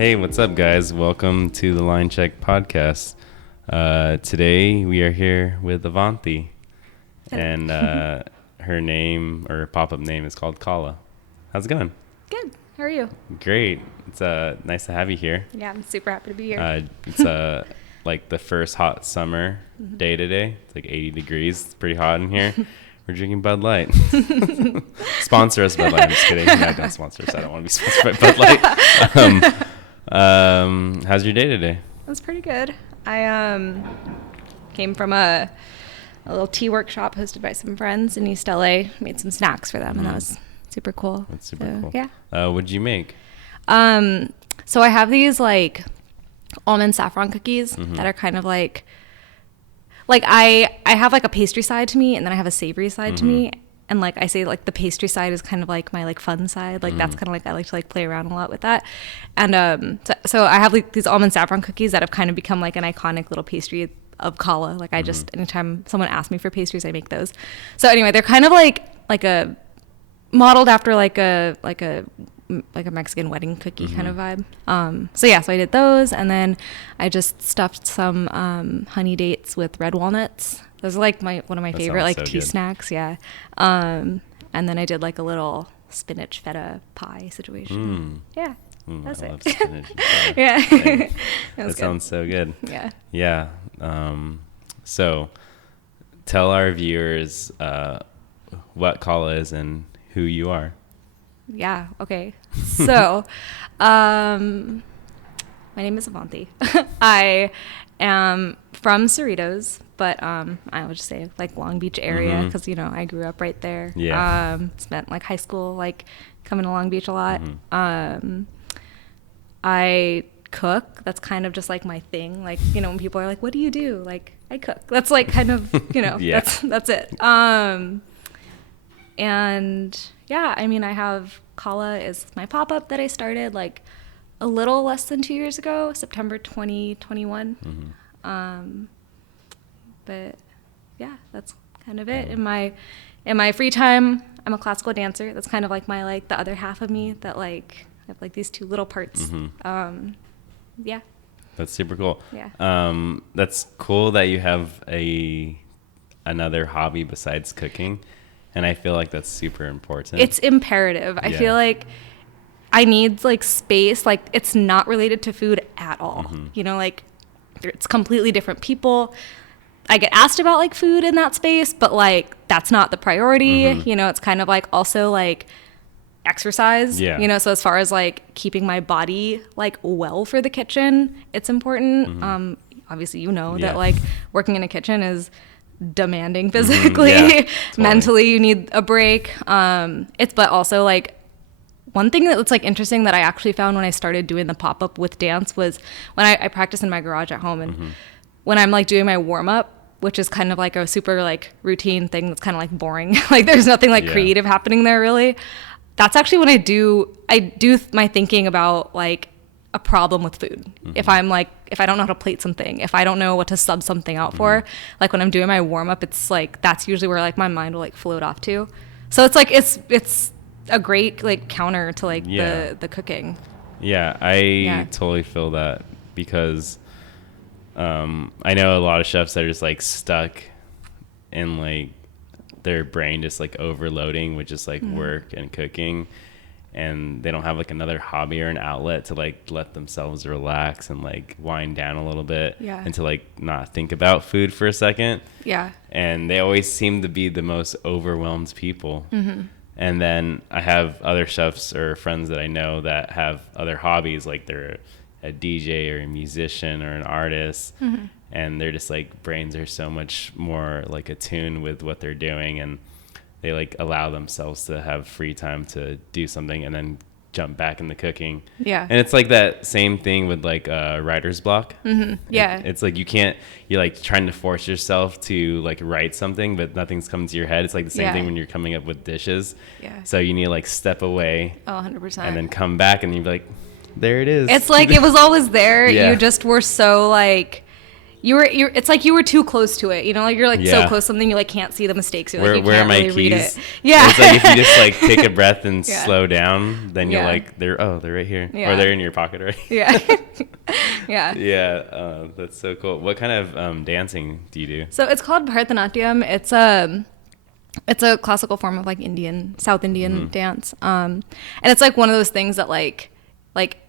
Hey, what's up, guys? Welcome to the Linecheck podcast. Today we are here with Avanthi, and her name or pop-up name is called Kala. How's it going? Good. How are you? Great. It's nice to have you here. Yeah, I'm super happy to be here. It's like the first hot summer day today. It's like 80 degrees. It's pretty hot in here. We're drinking Bud Light. Sponsor us, Bud Light. I'm just kidding. No, don't sponsor us. I don't want to be sponsored by Bud Light. How's your day today? It was pretty good. I came from a little tea workshop hosted by some friends in East LA. Made some snacks for them, and that was super cool. That's super cool. Yeah. What did you make? So I have these like almond saffron cookies that are kind of like I have like a pastry side to me, and then I have a savory side to me. And like I say, like the pastry side is kind of like my like fun side. Like that's kind of like I like to like play around a lot with that. And so I have like these almond saffron cookies that have kind of become like an iconic little pastry of Kala. Like I just anytime someone asks me for pastries, I make those. So anyway, they're kind of like a modeled after like a Mexican wedding cookie kind of vibe. So I did those, and then I just stuffed some honey dates with red walnuts. Those are like one of my favorite like tea snacks. Yeah. And then I did like a little spinach feta pie situation. Yeah. That's I it. love spinach. Yeah. That sounds so good. Yeah. Yeah. So tell our viewers what Kala is and who you are. Yeah. Okay. So, my name is Avanthi. I am from Cerritos, but I would just say like Long Beach area because I grew up right there. Yeah. Spent like high school like coming to Long Beach a lot. I cook. That's kind of just like my thing. Like when people are like, "What do you do?" Like I cook. That's like kind of Yeah. that's it. And yeah, I mean, I have Kala is my pop-up that I started like a little less than 2 years ago, September 2021. But yeah, that's kind of it. In my free time, I'm a classical dancer. That's kind of like my like the other half of me that like I have like these two little parts. Yeah. That's super cool. Yeah. That's cool that you have another hobby besides cooking. And I feel like that's super important. It's imperative. I feel like I need like space. Like it's not related to food at all. Like it's completely different people. I get asked about like food in that space, but like that's not the priority. It's kind of like also like exercise. Yeah. So as far as like keeping my body like well for the kitchen, it's important. Obviously, that like working in a kitchen is demanding physically. Totally. Mentally you need a break. But also like one thing that's like interesting that I actually found when I started doing the pop-up with dance was when I practice in my garage at home, and when I'm like doing my warm-up, which is kind of like a super like routine thing that's kind of like boring, like there's nothing like creative happening there really. That's actually when I do my thinking about like a problem with food. If I don't know how to plate something, if I don't know what to sub something out for, like when I'm doing my warm up, it's like that's usually where like my mind will like float off to. So it's like it's a great like counter to like the cooking. Yeah, I totally feel that because I know a lot of chefs that are just like stuck in like their brain just like overloading with just like work and cooking. And they don't have like another hobby or an outlet to like let themselves relax and like wind down a little bit and to like not think about food for a second. Yeah. And they always seem to be the most overwhelmed people. And then I have other chefs or friends that I know that have other hobbies, like they're a DJ or a musician or an artist. And they're just like brains are so much more like attuned with what they're doing, and they like allow themselves to have free time to do something and then jump back into cooking. Yeah. And it's like that same thing with like writer's block. Yeah. It's like you're like trying to force yourself to like write something, but nothing's coming to your head. It's like the same thing when you're coming up with dishes. Yeah. So you need to like step away. Oh, 100%. And then come back and you'd be like, there it is. It's like it was always there. You just were so like, it's like you were too close to it, you know, like you're like so Yeah. close to something, you like can't see the mistakes. You're Where, like, you where are can't my really read keys? it. Yeah. It's like if you just like take a breath and Yeah. slow down, then you're Yeah. like, they're right here. Yeah. Or they're in your pocket, right? Yeah. Yeah. Yeah, that's so cool. What kind of dancing do you do? So it's called Bharatanatyam. It's a classical form of like South Indian dance. And it's like one of those things that like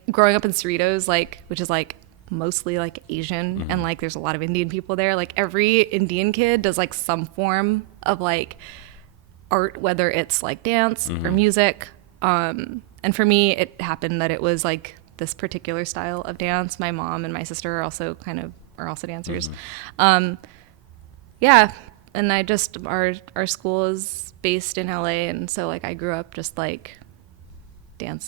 growing up in Cerritos, like, which is like mostly like Asian and like there's a lot of Indian people there. Like every Indian kid does like some form of like art, whether it's like dance or music. And for me, it happened that it was like this particular style of dance. My mom and my sister are also dancers. Yeah. And I just, our school is based in LA. And so like I grew up just like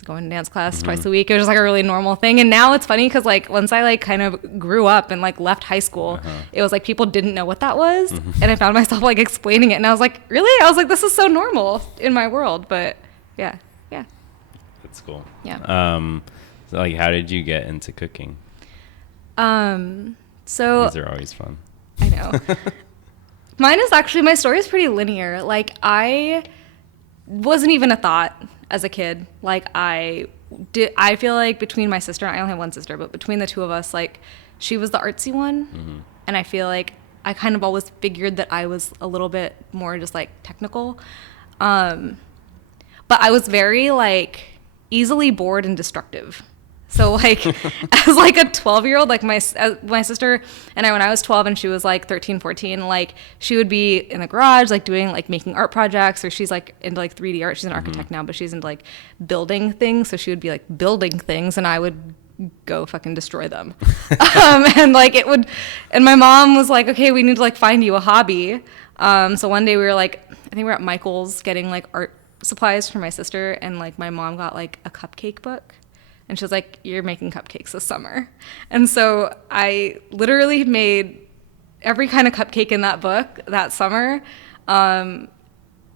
going to dance class twice a week. It was just like a really normal thing. And now it's funny because like once I like kind of grew up and like left high school, it was like people didn't know what that was. And I found myself like explaining it. And I was like, really? I was like, this is so normal in my world. But yeah. That's cool. Yeah. So like, how did you get into cooking? So These are always fun. I know. My story is pretty linear. Like I wasn't even a thought as a kid. Like I feel like between my sister, I only have one sister, but between the two of us, like she was the artsy one. And I feel like I kind of always figured that I was a little bit more just like technical. But I was very like easily bored and destructive. So like as like a 12-year-old, like my sister and I, when I was 12 and she was like 13, 14, like she would be in the garage, like doing like making art projects, or she's like into like 3D art. She's an architect now, but she's into like building things. So she would be like building things and I would go fucking destroy them. And like and my mom was like, okay, we need to like find you a hobby. So one day we were like, I think we were at Michael's getting like art supplies for my sister, and like my mom got like a cupcake book. And she was like, you're making cupcakes this summer. And so I literally made every kind of cupcake in that book that summer. And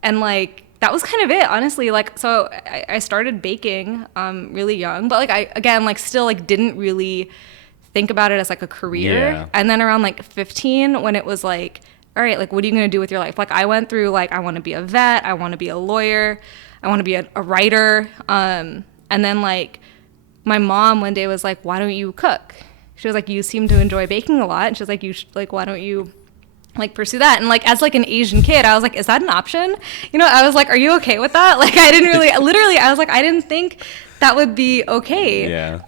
like, that was kind of it, honestly. Like, so I started baking really young, but like I, again, like still like didn't really think about it as like a career. Yeah. And then around like 15, when it was like, all right, like, what are you going to do with your life? Like I went through like, I want to be a vet. I want to be a lawyer. I want to be a writer. And then like, my mom one day was like, why don't you cook? She was like, you seem to enjoy baking a lot. And she was like, why don't you like pursue that? And like, as like an Asian kid, I was like, is that an option? You know, I was like, are you okay with that? Like, I didn't really, literally, I was like, I didn't think that would be okay. Yeah.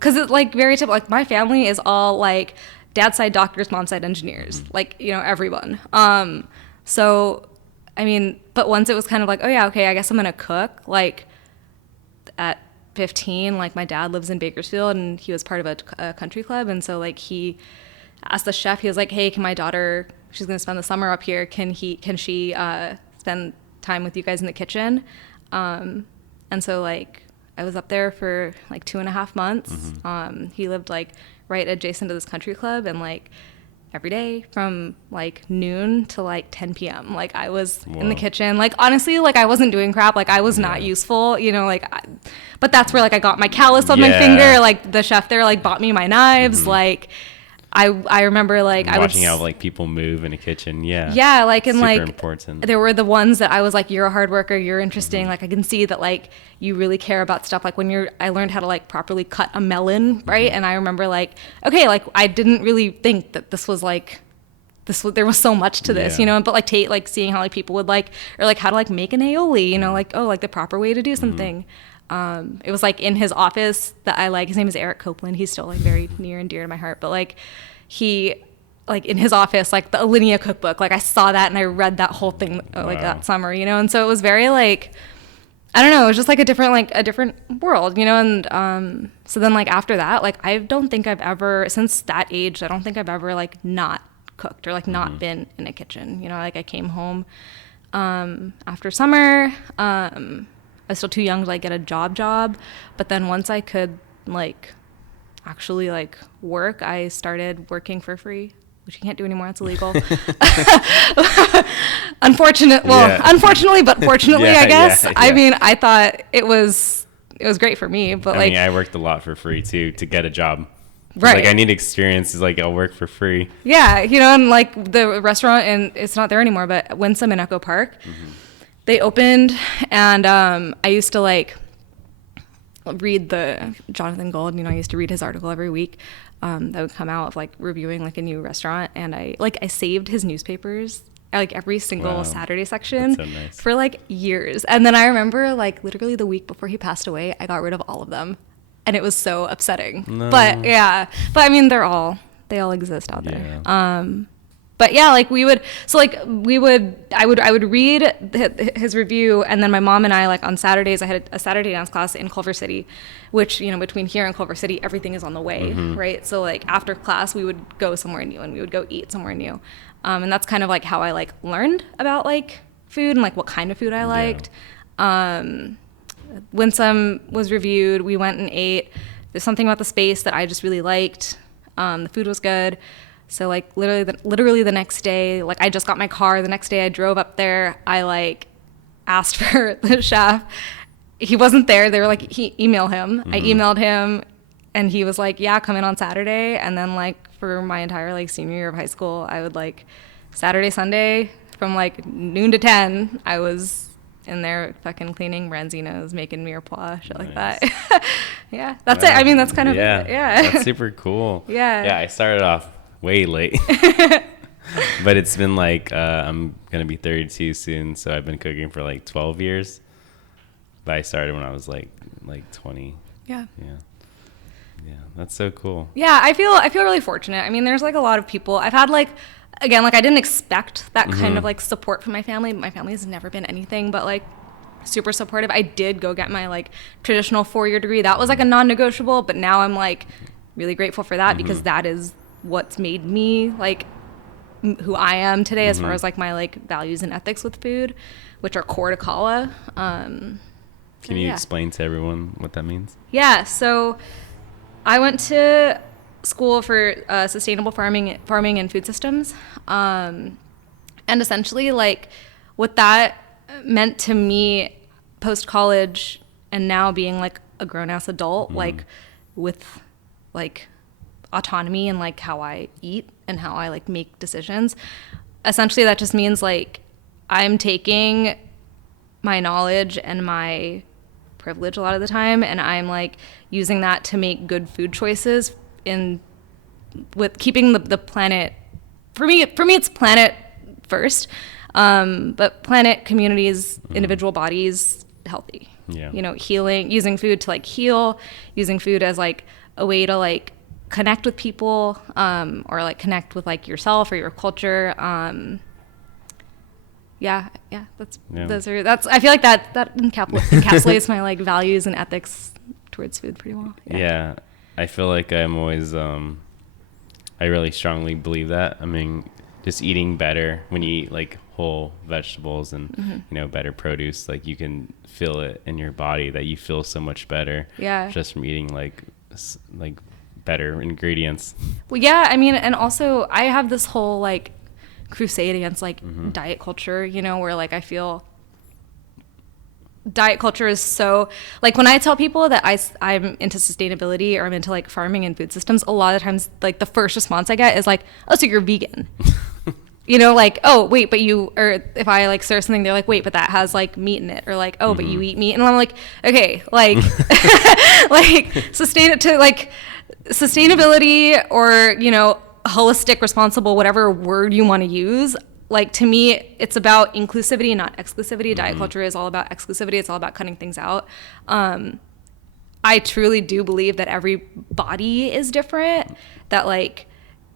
Cause it's like very typical. Like my family is all like dad's side doctors, mom's side engineers, like, you know, everyone. So, I mean, but once it was kind of like, oh yeah, okay, I guess I'm going to cook. Like at 15, like my dad lives in Bakersfield and he was part of a country club, and so like he asked the chef, he was like, hey, can my daughter, she's gonna spend the summer up here, can she spend time with you guys in the kitchen? And so like I was up there for like 2.5 months. He lived like right adjacent to this country club, and like every day from like noon to like 10 p.m. Like I was in the kitchen. Like honestly, like I wasn't doing crap. Like I was not useful, you know, like, but that's where like I got my callus on my finger. Like the chef there like bought me my knives. Like I remember like I was watching how like people move in a kitchen. Yeah, like and super like important. There were the ones that I was like, you're a hard worker, you're interesting. Like I can see that like you really care about stuff. Like when I learned how to like properly cut a melon, right? And I remember like, okay, like I didn't really think that this was like there was so much to this, you know, but like seeing how like people would like, or like how to like make an aioli, you know, like, oh, like the proper way to do something. It was like in his office that I like, his name is Eric Copeland. He's still like very near and dear to my heart, but like he, like in his office, like the Alinea cookbook, like I saw that and I read that whole thing like that summer, you know? And so it was very like, I don't know, it was just like a different world, you know? And so then like after that, like I don't think I've ever, since that age, I don't think I've ever like not cooked or like not been in a kitchen, you know? Like I came home after summer, I was still too young to like get a job, but then once I could like actually like work, I started working for free, which you can't do anymore. It's illegal. Unfortunately, but fortunately, I guess. I mean, I thought it was great for me, but I mean, I worked a lot for free too to get a job. Right. Like I need experience. Like I'll work for free. Yeah, and like the restaurant, and it's not there anymore, but Winsome in Echo Park, they opened, and I used to like read the Jonathan Gold. I used to read his article every week that would come out of like reviewing like a new restaurant, and I saved his newspapers like every single Saturday section for like years. And then I remember like literally the week before he passed away, I got rid of all of them, and it was so upsetting. No. But I mean they all exist out there. But yeah, like I would read his review, and then my mom and I, like on Saturdays, I had a Saturday dance class in Culver City, which, between here and Culver City, everything is on the way, right? So like after class, we would go somewhere new, and we would go eat somewhere new. And that's kind of like how I like learned about like food and like what kind of food I liked. Winsome was reviewed. We went and ate. There's something about the space that I just really liked. The food was good. So like literally the next day, like I just got my car. The next day I drove up there. I like asked for the chef. He wasn't there. They were like, email him. I emailed him, and he was like, yeah, come in on Saturday. And then like for my entire like senior year of high school, I would like Saturday, Sunday from like noon to 10, I was in there fucking cleaning Ranzino's, making mirepoix, shit like that. Yeah, that's it. I mean, that's kind of it. Yeah. That's super cool. Yeah, I started off way late. But it's been like I'm gonna be 32 soon, so I've been cooking for like 12 years. But I started when I was like 20. Yeah, that's so cool. Yeah, I feel really fortunate. I mean, there's like a lot of people I've had, like, again, like I didn't expect that kind of like support from my family. My family has never been anything but like super supportive. I did go get my like traditional 4-year degree. That was like a non-negotiable, but now I'm like really grateful for that because that is what's made me like who I am today as far as like my like values and ethics with food, which are core to Kala. Can you explain to everyone what that means? Yeah, so I went to school for sustainable farming and food systems, and essentially like what that meant to me post college and now being like a grown ass adult, like with like autonomy and like how I eat and how I like make decisions. Essentially that just means like I'm taking my knowledge and my privilege a lot of the time, and I'm like using that to make good food choices with keeping the planet. For me it's planet first, but planet, communities, individual bodies healthy. Healing, using food to like heal, using food as like a way to like connect with people, or like connect with like yourself or your culture. That's I feel like that encapsulates my like values and ethics towards food pretty well. Yeah, I feel like I'm always I really strongly believe that. I mean, just eating better when you eat like whole vegetables and better produce, like you can feel it in your body that you feel so much better just from eating like better ingredients. Well, yeah, I mean, and also I have this whole like crusade against like diet culture, where like I feel diet culture is so like when I tell people that I'm into sustainability or I'm into like farming and food systems, a lot of times like the first response I get is like, oh, so you're vegan. Like, oh wait, but you, or if I like serve something, they're like, wait, but that has like meat in it, or like, oh, but you eat meat, and I'm like, okay, like like sustainability or holistic, responsible, whatever word you want to use. Like, to me, it's about inclusivity, not exclusivity. Diet culture is all about exclusivity. It's all about cutting things out. I truly do believe that every body is different, that like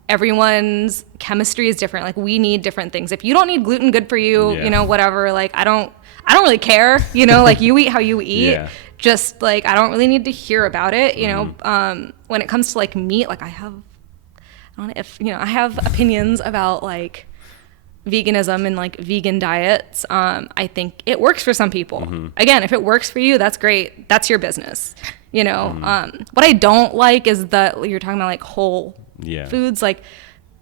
everyone's chemistry is different. Like, we need different things. If you don't need gluten, good for you, whatever. Like, I don't really care, like you eat how you eat. Yeah. Just like, I don't really need to hear about it. When it comes to like meat, like I have opinions about like veganism and like vegan diets. I think it works for some people. Again, if it works for you, that's great. That's your business. What I don't like is that you're talking about like whole foods. Like,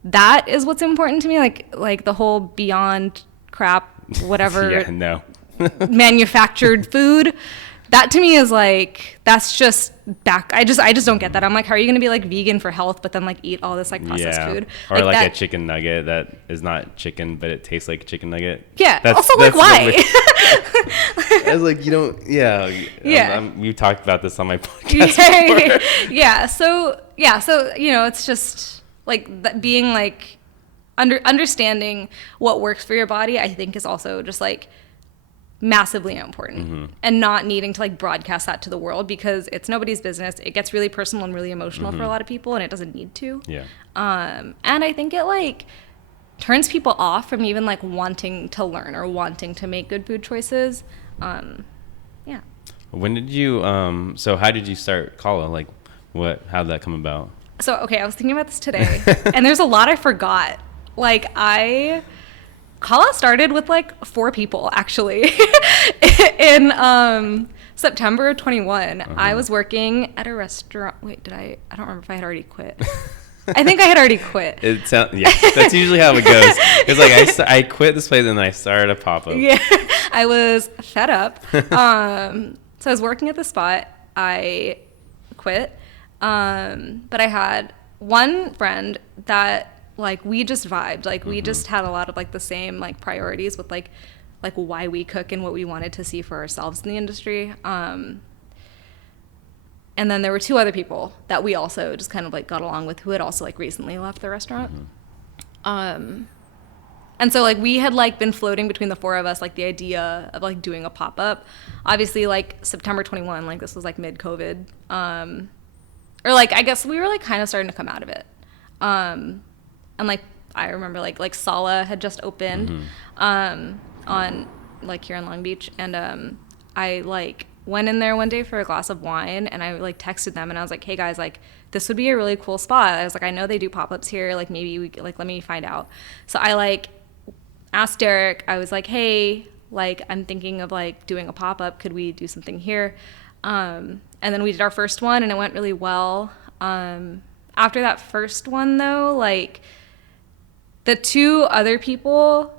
that is what's important to me. Like the whole Beyond crap, whatever. No. Manufactured food. that to me is like, that's just I just don't get that. I'm like, how are you going to be like vegan for health, but then like eat all this like processed food? Or like a chicken nugget that is not chicken, but it tastes like a chicken nugget. Yeah. Also, like, why? I was like, you don't, we talked about this on my podcast before. Yeah. So, it's just like that being like understanding what works for your body, I think is also just like massively important, and not needing to like broadcast that to the world, because it's nobody's business. It gets really personal and really emotional for a lot of people, and it doesn't need to. Yeah. And I think it like turns people off from even like wanting to learn or wanting to make good food choices. Yeah. When did you so how did you start Kala? Like how'd that come about? So okay, I was thinking about this today and there's a lot I forgot. Like Kala started with like 4 people actually. In September of 21. I was working at a restaurant. Wait, I don't remember if I had already quit. I think I had already quit. That's usually how it goes. It's like I quit this place and then I started a pop-up. Yeah, I was fed up. So I was working at the spot. I quit. But I had one friend that like we just vibed. Like we just had a lot of like the same like priorities with like why we cook and what we wanted to see for ourselves in the industry. And then there were 2 other people that we also just kind of like got along with, who had also like recently left the restaurant. And so like we had like been floating between the 4 of us, like the idea of like doing a pop-up. Obviously like September 21, like this was like mid-COVID. Or like I guess we were like kind of starting to come out of it. And like I remember like Sala had just opened on like here in Long Beach, and I like went in there one day for a glass of wine, and I like texted them and I was like, hey guys, like this would be a really cool spot. I was like, I know they do pop-ups here, like maybe we like let me find out. So I like asked Derek, I was like, hey, like I'm thinking of like doing a pop-up, could we do something here? And then we did our first one and it went really well. After that first one though, like the 2 other people,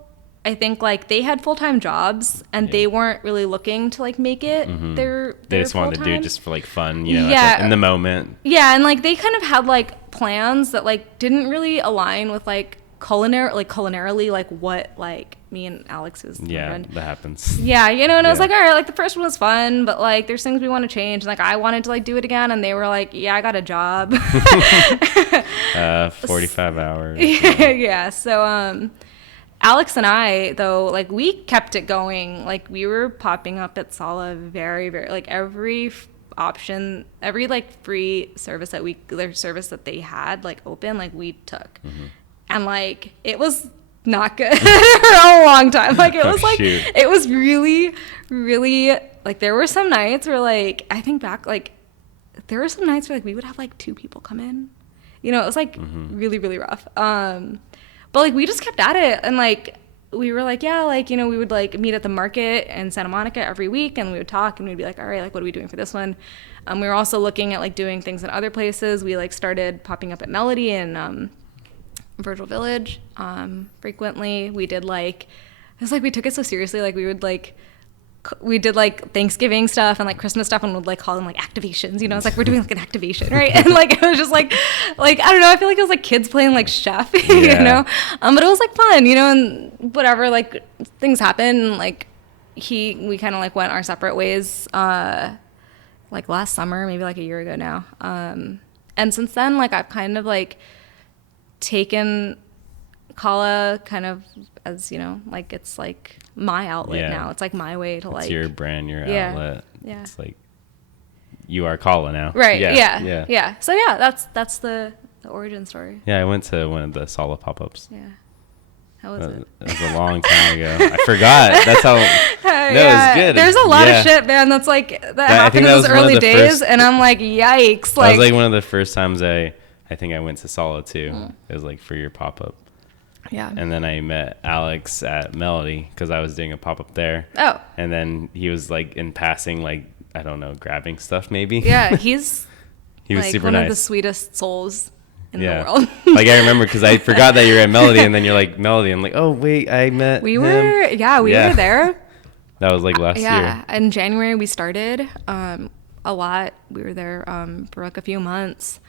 I think like they had full-time jobs and they weren't really looking to like make it their they just full-time. wanted to do it just for like fun, you know, in the moment. Yeah, and like they kind of had like plans that like didn't really align with like culinarily like what like me and Alex's friend. That happens. Yeah, you know, and I was like, all right, like the first one was fun, but like there's things we want to change. And like I wanted to like do it again, and they were like, yeah, I got a job. 45 hours. Yeah. So Alex and I, though, like we kept it going. Like we were popping up at Sala very, very like every option, every like free service that they had like open, like we took. And like it was not good for a long time. Like it was it was really, really like there were some nights where like I think back, like there were some nights where like we would have like 2 people come in. You know, it was like really, really rough. But like we just kept at it, and like we were like, yeah, like, you know, we would like meet at the market in Santa Monica every week, and we would talk, and we'd be like, all right, like what are we doing for this one? We were also looking at like doing things in other places. We like started popping up at Melody and Virgil Village frequently. We did like, it was like we took it so seriously. Like we did like Thanksgiving stuff and like Christmas stuff, and would like call them like activations, you know. It's like we're doing like an activation, right? And like it was just like I don't know, I feel like it was like kids playing like chef, you know. But it was like fun, you know, and whatever, like things happen. Like we kind of like went our separate ways like last summer, maybe like a year ago now. And since then, like I've kind of like taken Kala kind of as, you know, like it's like my outlet now. It's like my way to like, it's your brand, your outlet. Yeah. It's like you are Kala now. Right. Yeah. So yeah, that's the origin story. Yeah, I went to one of the Sala pop-ups. Yeah. How was it? It was a long time ago. I forgot. That's how. No, it was good. There's a lot of shit, man. That's like that happened in those early days, and I'm like, yikes! Like, that was like one of the first times I think I went to Sala too. It was like for your pop-up. Yeah. And then I met Alex at Melody because I was doing a pop-up there. Oh. And then he was like in passing, like, I don't know, grabbing stuff maybe. Yeah, he was like super one nice. of the sweetest souls in the world. Like I remember because I forgot that you were at Melody, and then you're like Melody. I'm like, oh wait, I met. We were there. That was like last year. Yeah, in January we started a lot. We were there for like a few months.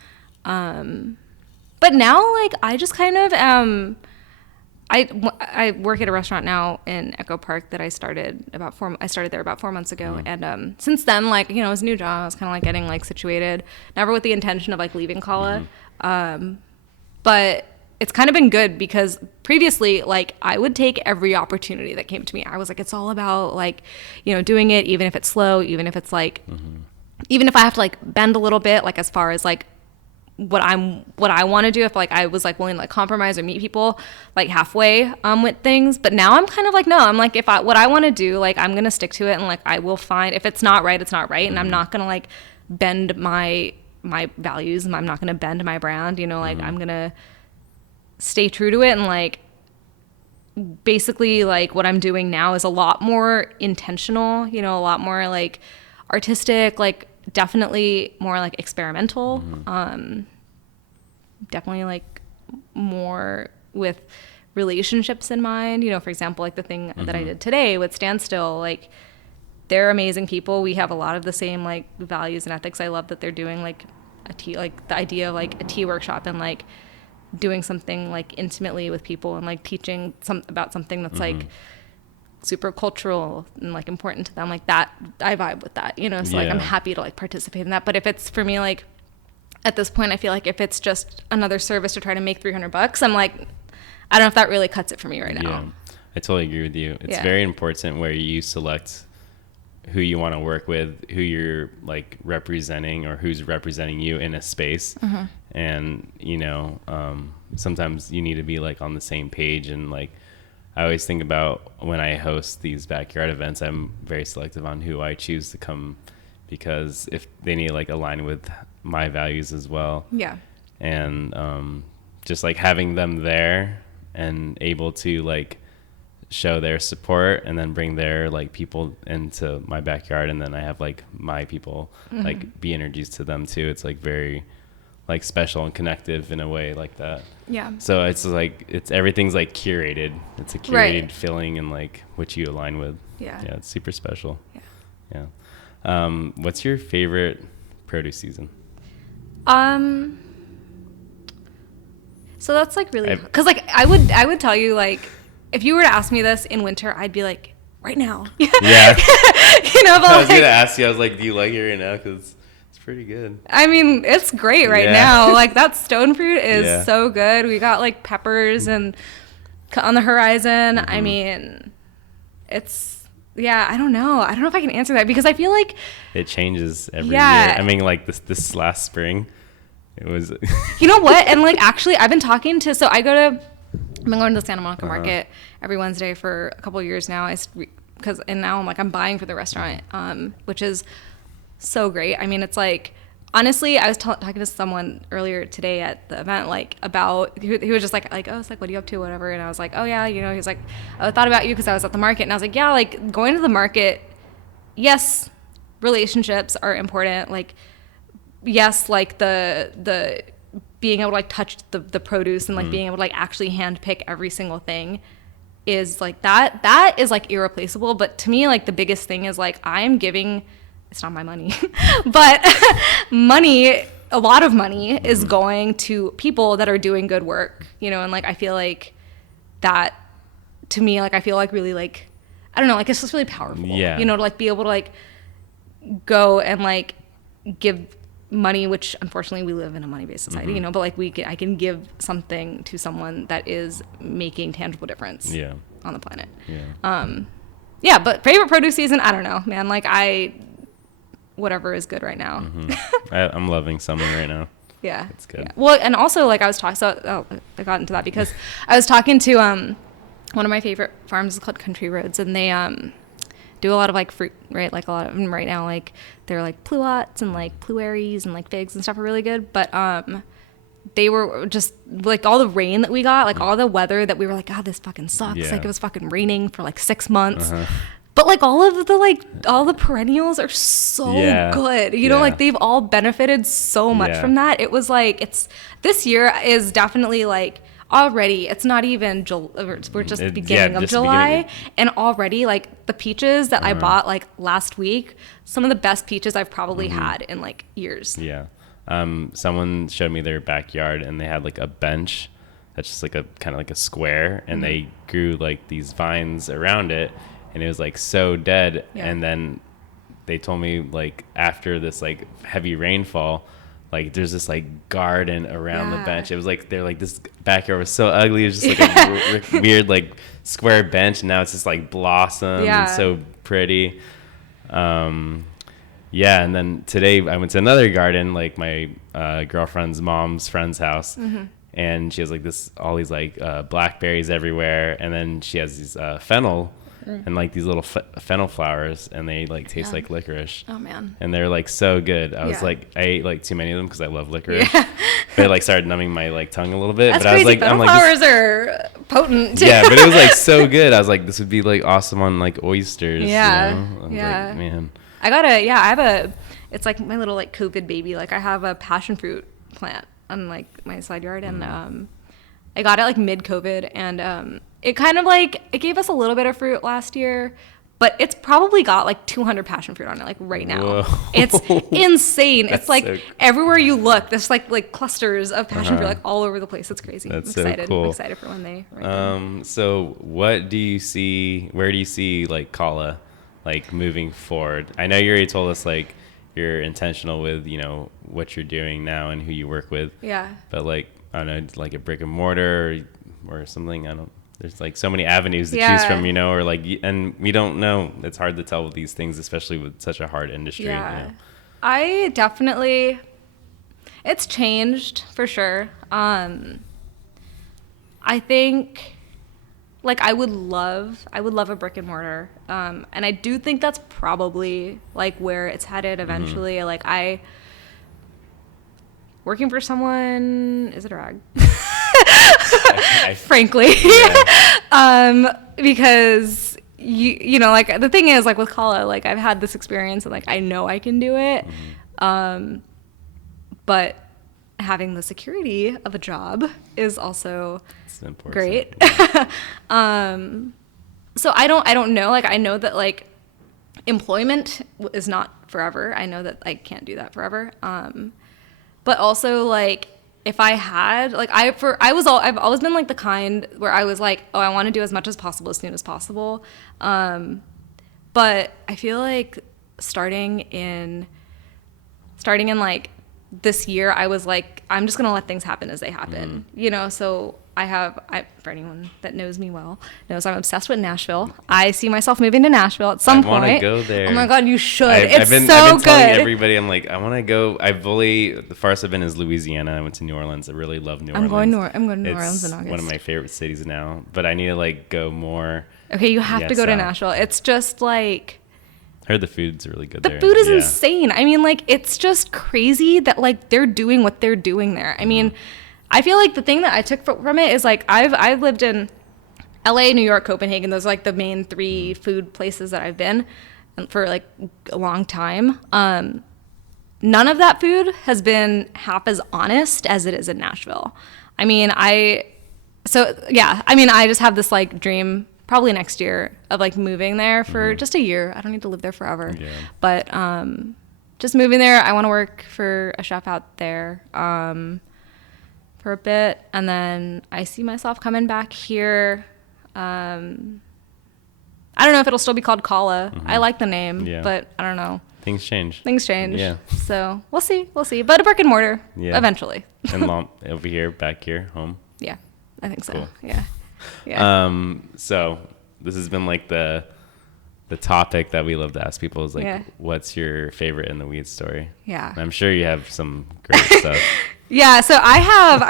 But now, like, I just kind of I work at a restaurant now in Echo Park that I started there about 4 months ago. And since then, like, you know, it was a new job. I was kind of like getting like situated, never with the intention of like leaving Kala. But it's kind of been good because previously, like, I would take every opportunity that came to me. I was like, it's all about like, you know, doing it, even if it's slow, even if it's like, even if I have to like bend a little bit, like as far as like what I want to do, if like I was like willing to like compromise or meet people like halfway with things. But now I'm kind of like, no, I'm like, what I want to do, like I'm gonna stick to it, and like I will find, if it's not right, it's not right, and I'm not gonna like bend my values, and I'm not gonna bend my brand, you know, like I'm gonna stay true to it. And like basically like what I'm doing now is a lot more intentional, you know, a lot more like artistic, like definitely more like experimental, definitely like more with relationships in mind, you know. For example, like the thing that I did today with Standstill, like they're amazing people. We have a lot of the same like values and ethics. I love that they're doing like a tea, like the idea of like a tea workshop and like doing something like intimately with people and like teaching about something that's like super cultural and like important to them, like that. I vibe with that, you know. So like I'm happy to like participate in that. But if it's, for me, like at this point, I feel like if it's just another service to try to make $300, I'm like, I don't know if that really cuts it for me right now. I totally agree with you. It's very important where you select who you want to work with, who you're like representing, or who's representing you in a space. And you know, sometimes you need to be like on the same page. And like I always think about when I host these backyard events, I'm very selective on who I choose to come, because if they need to like align with my values as well. And just like having them there and able to like show their support and then bring their like people into my backyard, and then I have like my people like be introduced to them too. It's like very like special and connective in a way like that. So it's like everything's like curated. It's a curated feeling and like what you align with. It's super special. What's your favorite produce season? So that's like really, because like I would tell you, like if you were to ask me this in winter, I'd be like, right now. You know, but I was gonna ask you, I was like, do you like it right now? Because it's pretty good. I mean, it's great right now. Like that stone fruit is so good. We got like peppers and on the horizon. I mean, it's, I don't know if I can answer that, because I feel like it changes every year. I mean, like this last spring, it was you know what? And like actually I've been talking to, so I've been going to the Santa Monica market every Wednesday for a couple of years now. And now I'm buying for the restaurant, which is so great. I mean, it's like, honestly, I was talking to someone earlier today at the event, like about, he was just like, oh, it's like, what are you up to, whatever. And I was like, oh yeah, you know, he was like, I thought about you because I was at the market. And I was like, yeah, like going to the market, yes, relationships are important. Like, yes, like the being able to like touch the produce and like being able to like actually hand pick every single thing is like that is like irreplaceable. But to me, like the biggest thing is like I'm giving, it's not my money, but money, a lot of money is going to people that are doing good work, you know. And like I feel like that, to me, like I feel like really like, I don't know, like it's just really powerful, you know, to like be able to like go and like give money, which unfortunately we live in a money-based society, you know, but like I can give something to someone that is making tangible difference on the planet. But favorite produce season, I don't know, man. Like whatever is good right now. I'm loving summer right now. It's good. Well, and also like I was talking, I got into that because I was talking to one of my favorite farms is called Country Roads, and they do a lot of like fruit, right? Like a lot of them right now, like they're like pluots and like plueries and like figs and stuff are really good. But they were just like all the rain that we got, like all the weather that we were like, God, this fucking sucks. Like it was fucking raining for like 6 months. But like all the perennials are so good. You know, like they've all benefited so much from that. It was like, this year is definitely like, already, it's not even we're just beginning of July, and already like the peaches that I bought like last week, some of the best peaches I've probably had in like years. Yeah. Someone showed me their backyard, and they had like a bench that's just like a kind of like a square, and they grew like these vines around it, and it was like so dead. And then they told me like after this like heavy rainfall, like there's this like garden around the bench. It was like they're like this backyard was so ugly. It was just like a weird like square bench, and now it's just like blossom and so pretty. Yeah, and then today I went to another garden, like my girlfriend's mom's friend's house, and she has like all these like blackberries everywhere, and then she has these fennel and like these little fennel flowers, and they like taste like licorice. Oh man! And they're like so good. I was like, I ate like too many of them because I love licorice. But it like started numbing my like tongue a little bit. That's but crazy. I was like, fennel flowers are potent. Yeah, but it was like so good. I was like, this would be like awesome on like oysters. Yeah, you know? I was like, man. I have it's like my little like COVID baby. Like I have a passion fruit plant on like my side yard, and I got it like mid-COVID, and it kind of like, it gave us a little bit of fruit last year, but it's probably got like 200 passion fruit on it like right now. Whoa. It's insane. It's like everywhere you look, there's like clusters of passion fruit like all over the place. It's crazy. That's I'm excited. So cool. I'm excited for when they So where do you see like Kala like moving forward? I know you already told us like you're intentional with, you know, what you're doing now and who you work with. Yeah. But like, I don't know, like a brick and mortar or something. There's like so many avenues to choose from, you know, or like, and we don't know. It's hard to tell with these things, especially with such a hard industry. Yeah. You know? I definitely, it's changed for sure. I think like I would love a brick and mortar. And I do think that's probably like where it's headed eventually. Like working for someone is a drag. Frankly. Because you know, like the thing is like with Kala, like I've had this experience and like I know I can do it. But having the security of a job is also great. So I don't know. Like I know that like employment is not forever. I know that I can't do that forever. But also like if I had like I've always been like the kind where I was like, oh, I want to do as much as possible as soon as possible. But I feel like starting in like this year, I was like, I'm just gonna let things happen as they happen, you know. So for anyone that knows me well, knows I'm obsessed with Nashville. I see myself moving to Nashville at some point. I want to go there. Oh my God, you should. I've been good. telling everybody, I'm like, I want to go. The farthest I've been is Louisiana. I went to New Orleans. I really love New Orleans. I'm going to New Orleans in August. One of my favorite cities now, but I need to like go more. Okay, you have to go to Nashville. It's just like, I heard the food's really good there. The food is insane. I mean, like, it's just crazy that, like, they're doing what they're doing there. I mean, I feel like the thing that I took from it is, like, I've lived in LA, New York, Copenhagen. Those are, like, the main 3 food places that I've been for, like, a long time. None of that food has been half as honest as it is in Nashville. I mean, I just have this, like, dream probably next year of like moving there for just a year. I don't need to live there forever, but just moving there. I want to work for a chef out there for a bit, and then I see myself coming back here. I don't know if it'll still be called Kala. I like the name, but I don't know. Things change. Yeah. So we'll see. But a brick and mortar eventually. And over here, back here, home. Yeah, I think so. Cool. Yeah. So this has been like the topic that we love to ask people is like, what's your favorite in the weed story? Yeah. And I'm sure you have some great stuff. Yeah. So I have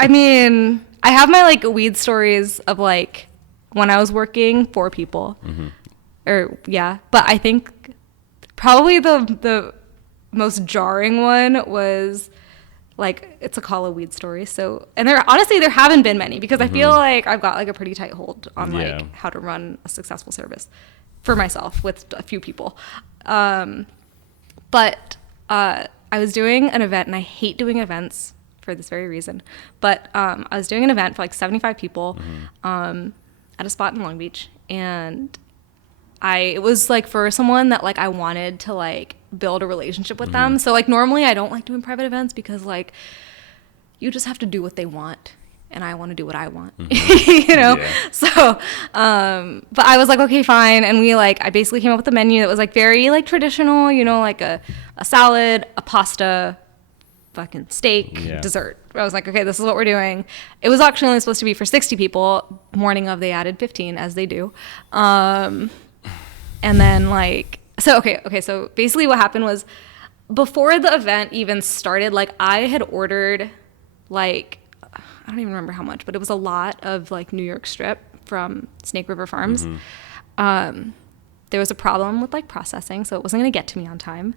my like weed stories of like when I was working for people but I think probably the most jarring one was like, it's a Kala weed story. So, and there haven't been many because I feel like I've got like a pretty tight hold on like how to run a successful service for myself with a few people. But I was doing an event, and I hate doing events for this very reason. But I was doing an event for like 75 people at a spot in Long Beach, and it was like for someone that like I wanted to like build a relationship with them. So like normally I don't like doing private events because like you just have to do what they want, and I want to do what I want, you know? Yeah. So, but I was like, okay, fine. And I basically came up with a menu that was like very like traditional, you know, like a salad, a pasta, fucking steak, dessert. I was like, okay, this is what we're doing. It was actually only supposed to be for 60 people. Morning of, they added 15, as they do. And then like, so basically what happened was before the event even started, like I had ordered like, I don't even remember how much, but it was a lot of like New York strip from Snake River Farms. There was a problem with like processing, so it wasn't going to get to me on time.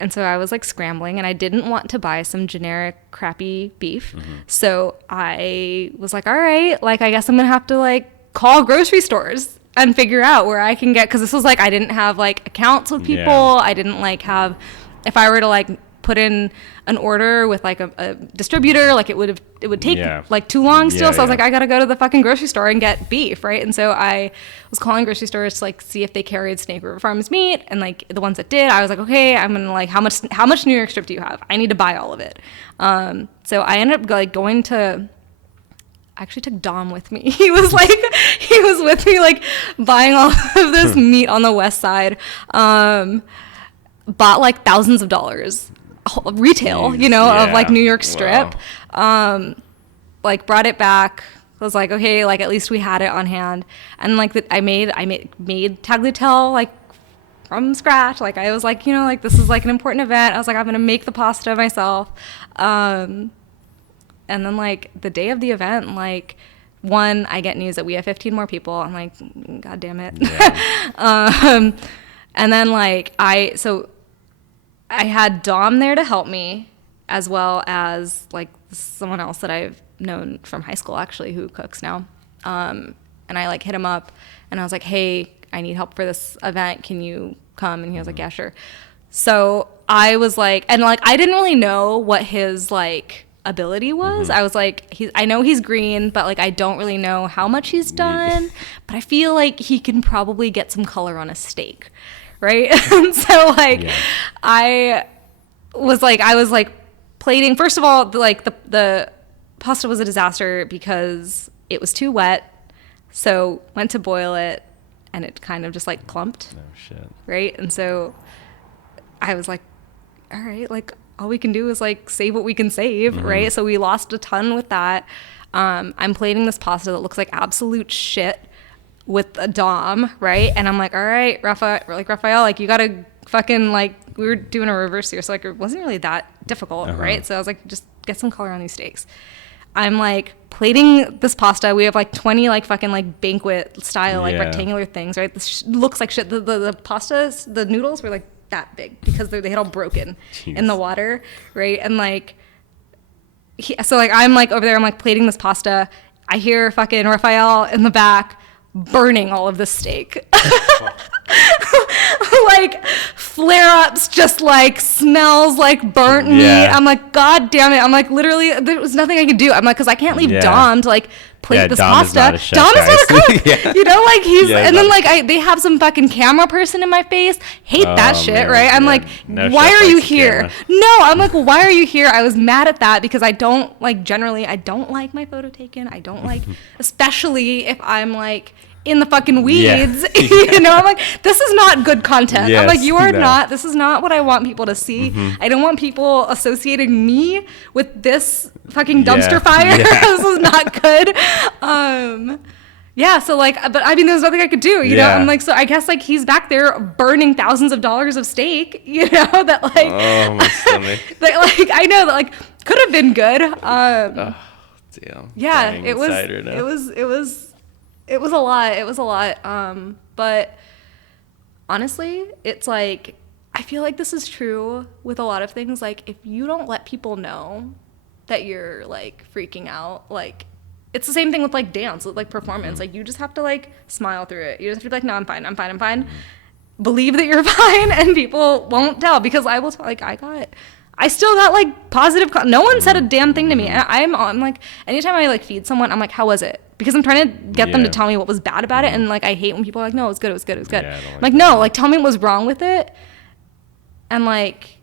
And so I was like scrambling, and I didn't want to buy some generic crappy beef. So I was like, all right, like I guess I'm going to have to like call grocery stores and figure out where I can get, because this was like, I didn't have like accounts with people. I didn't like have, if I were to like put in an order with like a distributor, like it would take like too long still. So I was like, I gotta go to the fucking grocery store and get beef, right? And so I was calling grocery stores to like see if they carried Snake River Farms meat, and like the ones that did, I was like, okay, I'm gonna like, how much New York strip do you have? I need to buy all of it. So I ended up like going to, I actually took Dom with me. He was with me like buying all of this meat on the west side. Bought like thousands of dollars retail, you know, of like New York strip. Wow. Like brought it back. I was like, okay, like at least we had it on hand. And like I made tagliatelle like from scratch. Like I was like, you know, like this is like an important event. I was like, I'm gonna make the pasta myself. And then like the day of the event, like I get news that we have 15 more people. I'm like, God damn it. Yeah. And then like I had Dom there to help me, as well as like someone else that I've known from high school actually who cooks now. And I like hit him up and I was like, hey, I need help for this event. Can you come? And he was like, yeah, sure. So I was like, and like, I didn't really know what his like ability was. I was like, I know he's green, but like, I don't really know how much he's done, but I feel like he can probably get some color on a steak. Right. And so like, I was like plating. First of all, the pasta was a disaster because it was too wet. So went to boil it and it kind of just like clumped. Oh shit. Right. And so I was like, all right, like all we can do is like save what we can save. Right. So we lost a ton with that. I'm plating this pasta that looks like absolute shit with a Dom, right? And I'm like, all right, Raphael, like you gotta fucking like, we were doing a reverse here, so like it wasn't really that difficult, right? So I was like, just get some color on these steaks. I'm like plating this pasta. We have like 20 like fucking like banquet style like rectangular things, right? This looks like shit. The pastas, the noodles were like that big because they had all broken in the water, right? And like, so like I'm like over there, I'm like plating this pasta. I hear fucking Raphael in the back burning all of the steak. Like flare-ups, just like smells like burnt meat. I'm like, God damn it. I'm like, literally there was nothing I could do. I'm like, because I can't leave Dom to like plate this Dom pasta. Is Dom is not a cook. You know, like he's and then like they have some fucking camera person in my face. Hate that shit, man. Right? I'm like, why are you here? No, I'm like, well, why are you here? I was mad at that because I don't like, generally I don't like my photo taken. I don't like, especially if I'm like in the fucking weeds, you know, I'm like, this is not good content. I'm like, this is not what I want people to see. I don't want people associating me with this fucking dumpster fire. This is not good. So like, but I mean, there's nothing I could do, you know? I'm like, so I guess like he's back there burning thousands of dollars of steak, you know, that like, oh, my stomach. That like, I know that like could have been good. Damn. Yeah, it was a lot. But honestly, it's like, I feel like this is true with a lot of things. Like if you don't let people know that you're like freaking out, like it's the same thing with like dance, with like performance. Like you just have to like smile through it. You just have to be like, no, I'm fine. Believe that you're fine, and people won't tell, because I will tell, like I I still got like positive. No one said a damn thing to me. And I'm like, anytime I like feed someone, I'm like, how was it? Because I'm trying to get them to tell me what was bad about it. And like, I hate when people are like, no, it was good. It was good. It was good. Yeah, I'm like, no, like tell me what was wrong with it. And like,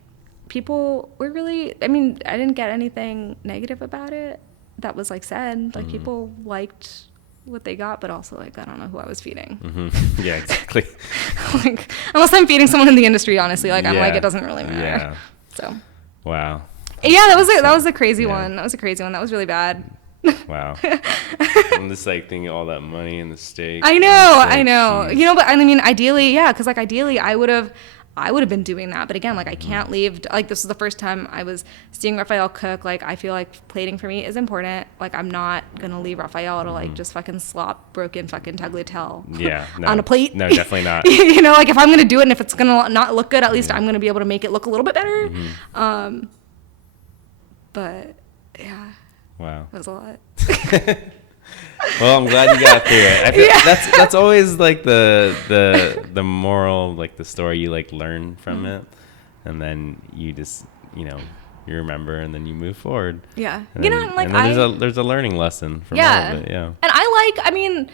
people were really, I mean, I didn't get anything negative about it that was like said. Like people liked what they got, but also like, I don't know who I was feeding. Yeah, exactly. Like, unless I'm feeding someone in the industry, honestly, like I'm like, it doesn't really matter. Yeah. So. Wow. Yeah, that was a crazy one. That was a crazy one. That was really bad. Wow. I'm just like thinking all that money and the steak. I know. Geez. You know, but I mean, ideally, yeah, because like ideally, I would have been doing that. But again, like I can't leave. Like this is the first time I was seeing Raphael cook. Like I feel like plating for me is important. Like I'm not gonna leave Raphael to like just fucking slop broken fucking tagliatelle. On a plate. No, definitely not. You know, like if I'm gonna do it and if it's gonna not look good, at least I'm gonna be able to make it look a little bit better. But yeah. Wow. That was a lot. Well, I'm glad you got through it. I feel that's always like the moral, like the story you like learn from it, and then you just you remember and then you move forward. Yeah. And you then, know, like and then there's a learning lesson from all of it. Yeah. And I mean,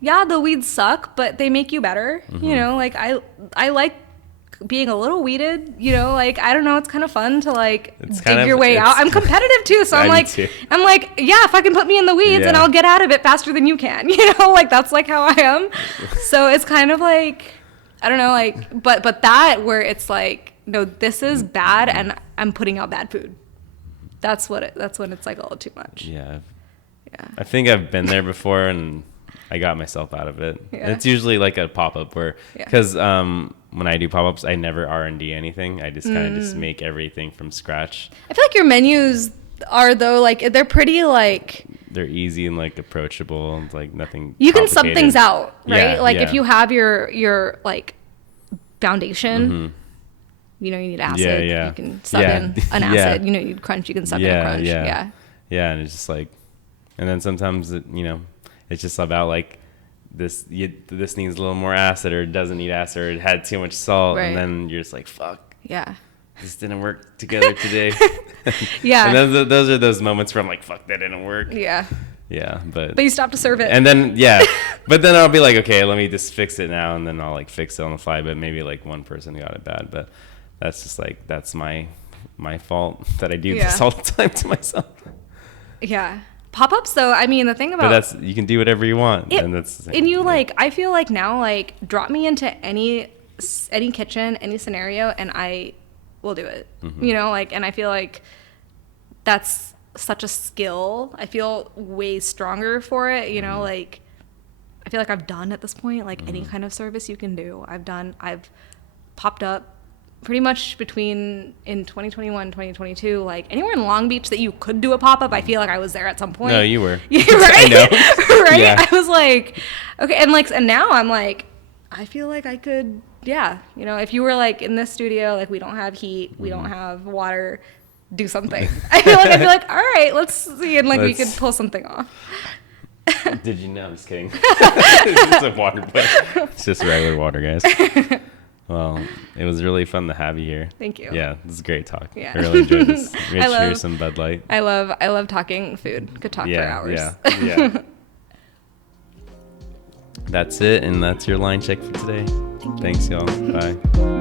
yeah, the weeds suck, but they make you better. You know, like I like being a little weeded, you know, like I don't know, it's kind of fun to like dig your way out. I'm competitive too, so I'm like, yeah, fucking put me in the weeds and I'll get out of it faster than you can, you know, like that's like how I am. So it's kind of like, I don't know, like, but that where it's like, no, this is bad and I'm putting out bad food. That's when it's like a little too much. Yeah. I think I've been there before and I got myself out of it. Yeah. It's usually like a pop-up where, because when I do pop-ups, I never R&D anything. I just kind of just make everything from scratch. I feel like your menus are though, like they're pretty like... They're easy and like approachable and like nothing you can sub things out, right? If you have your like foundation, you know, you need acid. You can sub in an acid. You know, you need crunch. You can sub in a crunch. Yeah, and it's just like... And then sometimes, it's just about like this needs a little more acid or it doesn't need acid or it had too much salt. Right. And then you're just like, fuck. Yeah. This didn't work together today. Yeah. And then those are those moments where I'm like, fuck, that didn't work. Yeah. Yeah. But you stop to serve it. And then, but then I'll be like, okay, let me just fix it now. And then I'll like fix it on the fly. But maybe like one person got it bad. But that's just like, that's my fault that I do this all the time to myself. Yeah. Pop-ups though, I mean, the thing about... But you can do whatever you want. Like, I feel like now, like, drop me into any kitchen, any scenario, and I will do it. You know, like, and I feel like that's such a skill. I feel way stronger for it, you know, like, I feel like I've done at this point, like, any kind of service you can do. I've popped up pretty much in 2021, 2022, like anywhere in Long Beach that you could do a pop-up, I feel like I was there at some point. No, you were. Yeah, right? I know. Right? Yeah. I was like, okay. And now I'm like, I feel like I could, you know, if you were like in this studio, like we don't have heat, we don't have water, do something. I'd be like, all right, let's see. And like we could pull something off. Did you know? I'm just kidding. It's just a water, but it's just regular water, guys. Well, it was really fun to have you here. Thank you. Yeah, this is a great talk. Yeah. I really enjoyed this. Here's some Bud Light. I love talking food. Could talk for hours. Yeah. That's it, and that's your line check for today. Thanks, y'all. Bye.